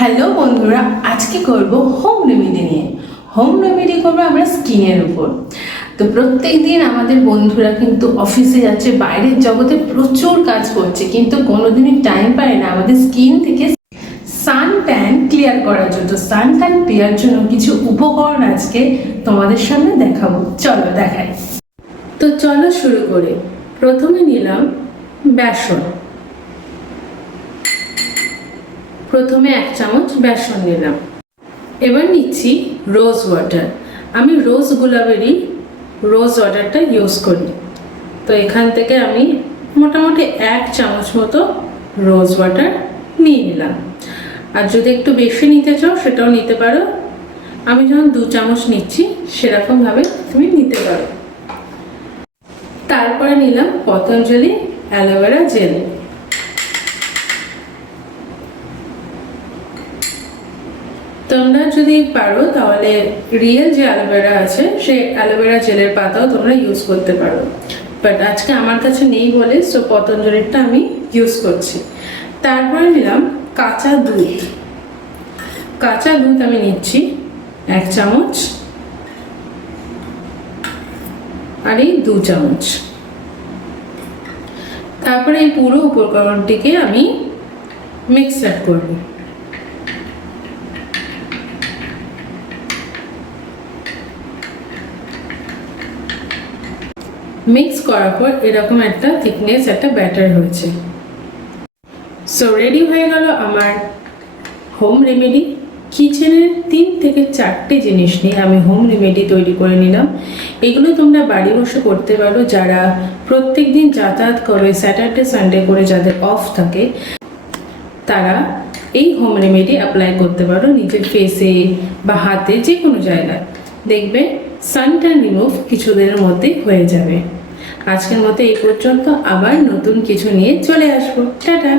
Hello বন্ধুরা, আজকে করব হোম রেমেডি নিয়ে। হোম রেমেডি করবো আমরা স্কিনের উপর। তো প্রত্যেক দিন আমাদের বন্ধুরা কিন্তু অফিসে যাচ্ছে, বাইরের জগতে প্রচুর কাজ করছে, কিন্তু কোনোদিনই টাইম পায় না আমাদের স্কিন থেকে সান ট্যান ক্লিয়ার করার জন্য। সান ট্যান ক্লিয়ার জন্য কিছু উপকরণ আজকে তোমাদের সামনে দেখাবো। চলো দেখাই। তো চলো শুরু করি। প্রথমে নিলাম বেসন। প্রথমে 1 চামচ বেসন নিলাম। এবার নিচ্ছি রোজ ওয়াটার। আমি রোজ গুলাবেরি রোজ ওয়াটারটা ইউজ করি। তো এখান থেকে আমি মোটামুটি 1 চামচ মতো রোজ ওয়াটার নিয়ে নিলাম। আর যদি একটু বেশি নিতে চাও সেটাও নিতে পারো। আমি যখন 2 চামচ নিচ্ছি সেরকমভাবে তুমি নিতে পারো। তারপরে নিলাম পতঞ্জলি অ্যালোভেরা জেল। তোমরা যদি পারো তাহলে রিয়েল যে অ্যালোভেরা আছে সেই অ্যালোভেরা জেলের পাতাও তোমরা ইউজ করতে পারো, বাট আজকে আমার কাছে নেই বলে সো পতঞ্জলিটা আমি ইউজ করছি। তারপরে নিলাম কাঁচা দুধ। কাঁচা দুধ আমি নিচ্ছি 1 চামচ, আর এই 2 চামচ। তারপরে এই পুরো উপকরণটিকে আমি মিক্সার করব। মিক্স করার পর এরকম একটা থিকনেস, একটা ব্যাটার হয়েছে। সো রেডি হয়ে গেল আমার হোম রেমেডি। কিচেনের 3 থেকে 4টে জিনিস নিয়ে আমি হোম রেমেডি তৈরি করে নিলাম। এগুলো তোমরা বাড়ি বসে করতে পারো। যারা প্রত্যেক দিন যাতায়াত করে, স্যাটারডে সানডে করে যাদের অফ থাকে, তারা এই হোম রেমেডি অ্যাপ্লাই করতে পারো নিজের ফেসে বা হাতে, যে কোনো জায়গায়। দেখবে সানট্যান রিমুভ কিছুদিনের মধ্যেই হয়ে যাবে। আজকের মতো এই পর্যন্ত, আবার নতুন কিছু নিয়ে চলে আসবো। টাটা।